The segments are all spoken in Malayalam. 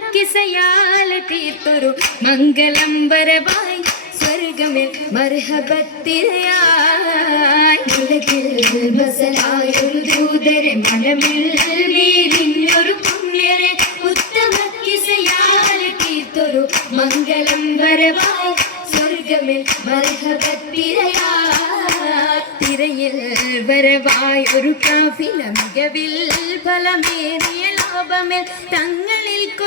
ഉത്തമക്കിസയാല തീർത്തൊരു മംഗളം വരവായി സ്വർഗമിൽ മർഹബത്തിരയായി. ഉലകിൽ ബസലായൊരു ദൂതരെ മനമിൽ വീരിഞ്ഞൊരു പുണ്യരെ ഉത്തമക്കിസയാല തീർത്തൊരു മംഗളം വരവായി സ്വർഗമിൽ മർഹബത്തിരയായി. തിരയിൽ വരവായി ഒരു കാഫില മികവിൽ ഫലമേറിയ ലോപമിൽ തങ്ങളിൽ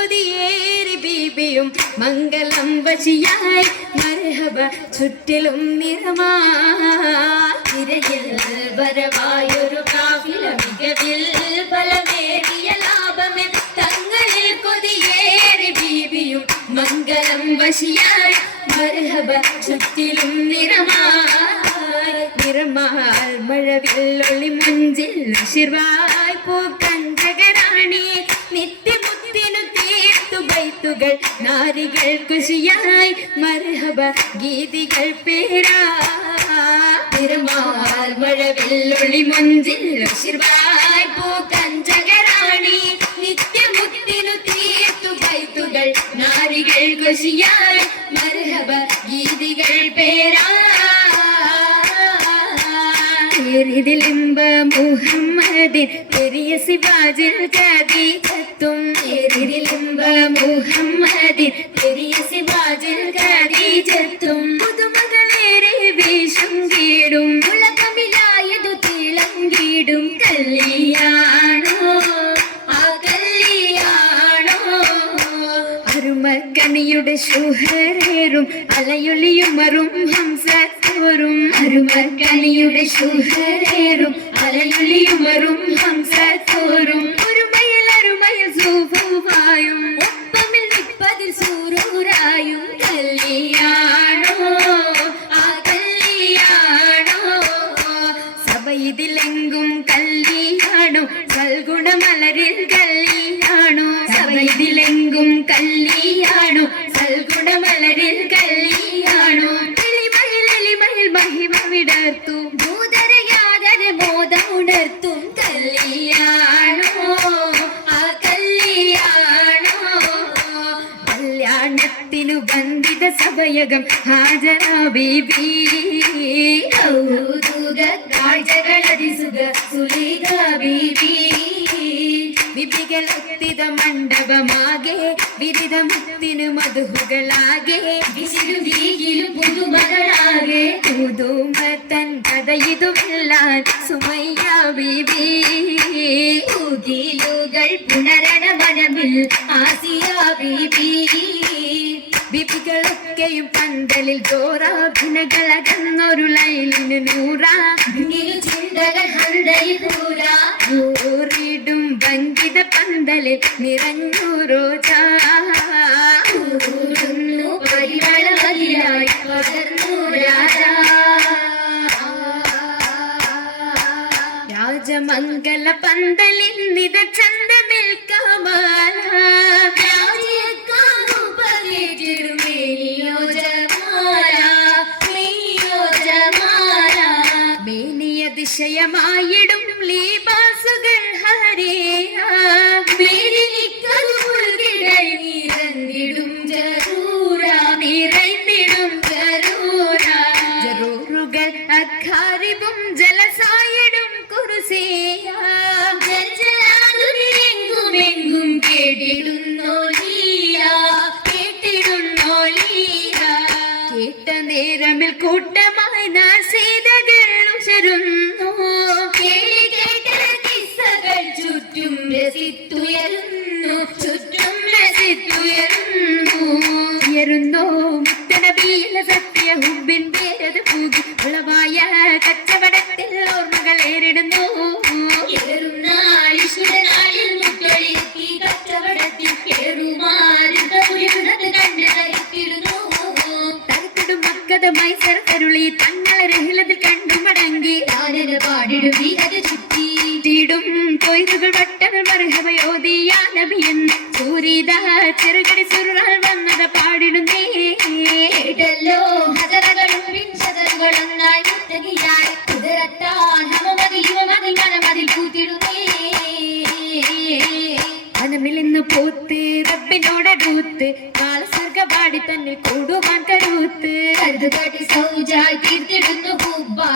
കൊതിയേറി ബീബിയും മംഗളം വശിയായി മരഹബ ചുറ്റിലും നിറമാരയിൽ വരവായൊരു കാവില മികവിൽ ഫലമേറിയ ലാഭമിൽ തങ്ങളിൽ കൊതിയേറി ബീബിയും മംഗളം വശിയായി മരഹബ ചുറ്റിലും നിറമായി നിറമാൽ മഴവിൽ ഒളി മഞ്ചിൽ ശിർവായി പൂക്കഞ്ചകരാണി ബൈത്തുകൾ നാരികൾ കുശിയായി മരഹബ ഗീതികൾ പേരാ തിരമാൽ മഴ വെല്ലുള്ളി മുഞ്ചിൽ പോ പൂക്കഞ്ചകരാണി. നിത്യമുക്തിനു തീർത്തു കൈത്തുകൾ നാരികൾ കുശിയായി ഏറിതിലിമ്പ മുഹമ്മദിൻ പെരിയ സിവാജിൽ ഖദീജത്തും ഏറിതിലിമ്പ മുഹമ്മദിൻ പെരിയ സിബാജിൽ ജാതി ജത്തും പുതുമകളേറെ വേഷം കീടും ഉലകമിലായതു തിളങ്കിടും കല്യാണോ? ആ കല്യാണോ അരുമക്കണിയുടെ ശുഹരേറും അലയൊളിയുമറും ഹംസത്തോറും അരുമക്കണിയുടെ ശുഹരേറും ഹംസ ഹംസത്തോറും ഒരുമയിൽ അരുമയിൽ സൂഫുവായും ഒപ്പമിൽ നിപ്പതിൽ സൂറൂരായും. കല്യാണോ? ആ കല്യാണോ? സഭ ഇതിലെങ്കും കല്യാണോ? സൽഗുണമലരിൽ കല്യാണോ? സഭ ഇതിലെങ്കും കല്യാണോ? സൽഗുണമലരിൽ സഭയകം ഹാജന ബീബി. കൗതുക കാഴ്ചകളതിസുക സുലീക ബീബി. വിപികളെത്തിത മണ്ഡപമാകെ വിവിധ മുത്തിനു മധുഹുകളാകെ വിശിരുവീകിലും പുതുമകളാകെ പുതുമത്തൻ കഥയിതുമെല്ലാം സുമയ്യ ബീബി. ഉകിലുകൾ പുണരണ മനമിൽ ആസിയ ബീബി. ബിപികളൊക്കെയും പന്തലിൽ ജോറാഭിനകളകന്നൊരു ലൈലിന് നൂറാ. ചിന്തകൾ ൂറിടും വഞ്ചിത പന്തലിൽ നിറഞ്ഞു പകർന്നു രാജാ. രാജമംഗല പന്തലിൽ നിത ചന്ദ കമാല. എങ്കുമെങ്കും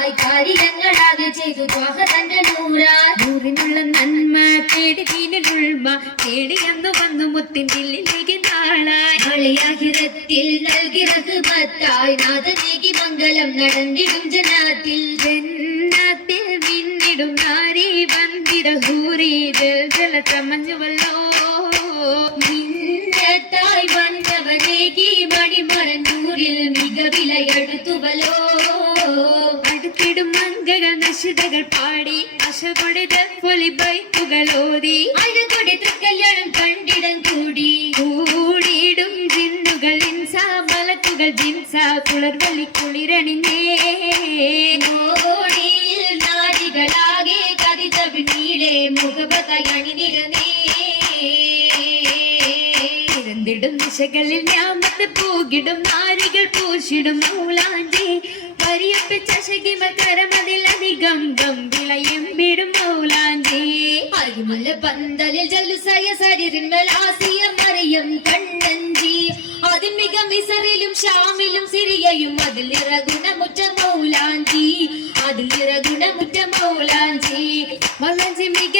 കാര്യങ്ങളാകെ ചെയ്തു തന്റെ നൂറായി നൂറിനുള്ള നന്മ തേടി ദീനിലുൾമ തേടിയന്നു വന്നു മുത്തിൻ ദില്ലിലേക്ക് നാളായി. മലയാഹിരത്തിൽ നൽകി റഹ്മത്തായി. നാഥനേകി മംഗളം നടന്നിടും ജനാത്തിൽ. ജന്നാത്തിൽ ഓതി അഴകൊടി തൃക്കല്യാണം കണ്ടിടം കൂടി. കൂടിയിടും ജിന്നുകൾ മലക്കുകൾ ജിൻസ കുളർവലി കുളിരണിഞ്ഞേ ഓടിയിൽ നാരികളാകെ ദിശകളിൽ ഞാമത്ത് പൂകിടും നാരികൾ പൂശിടും മൂലാഞ്ചി വരിയപ്പിച്ച ശകിമ കരമതിലധികം ഗംഭിളയെമ്പിടും മൗലാഞ്ചി. അരിമല പന്തലിൽ ജലുസയ സരിറിന്മേൽ ആസിയ മറിയം കണ്ണഞ്ചി. അതിമിക മിസറിലും ഷാമിലും സിറിയയും അതിൽ നിറഗുണമുറ്റ മൗലാഞ്ചി. അതിൽ നിറഗുണമുറ്റ മൗലാഞ്ചി. മൗലാഞ്ചി മിക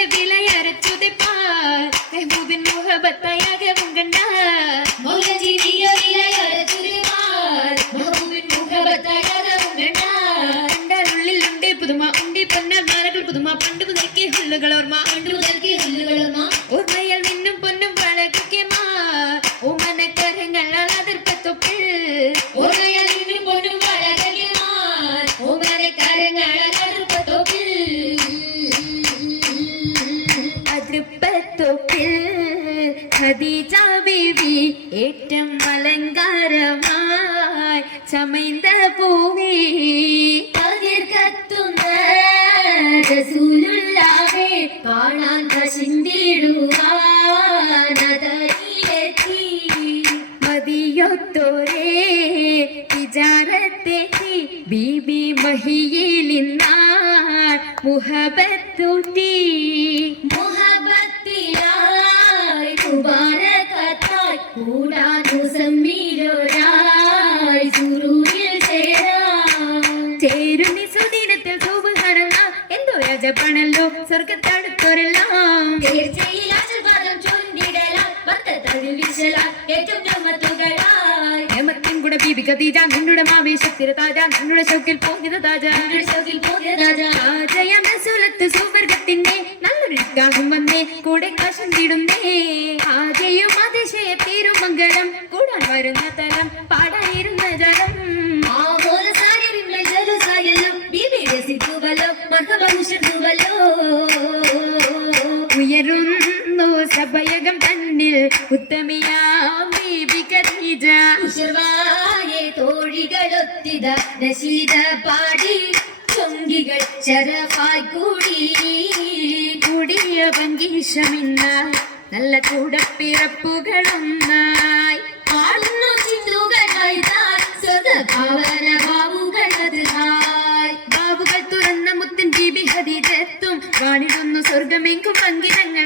റസൂലുള്ളാഹെ കാണാൻ വശിന്തിടുവാനതയിലെത്തി മതിയൊത്തോരേ വിചാരത്തെത്തി. ബീബി മഹിയിലിന്നാൾ മുഹബത്തൂട്ടി മുഹബത്തിലായി ഹേമത്തിൻ കൂടെ ബീബി ഖദീജ നിന്നുടെ മാവേശത്തിര താജ നിന്നുടെ ഷൗക്കിൽ പോകുന്ന താജ. ശോകിൽ പോകിയ രാജാ താജയ സുലത്ത് സുവർഗത്തിന്റെ നല്ലൊരു നിക്കാഹും വന്നേ കൂടെ കാശം തീടുന്നേ. ആജയും അതിശയ തിരുമംഗലം കൂടാൻ വരുന്ന തലം തോഴികളൊത്തിത നശീത പാടി ചൊങ്കികൾ ശരഫായി കൂടി. കൂടിയ പങ്കീഷമിന്നായി നല്ല കൂടപ്പിറപ്പുകളൊന്നായി. പാടുന്നു ചിന്തകളായി സ്വതഭാവന ഭാവുകളത് ബാബുകൾ തുറന്ന മുത്തൻ ബിബി ഹരിതെത്തും വാണിടുന്നു സ്വർഗമെങ്കും അങ്കിതങ്ങൾ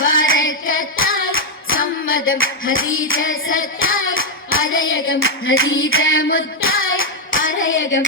മുബാരക്കത്താൽ സമ്മതം ഹരീത സത്താൽ അരയകം ഹദീജ മുത്തായി അരയകം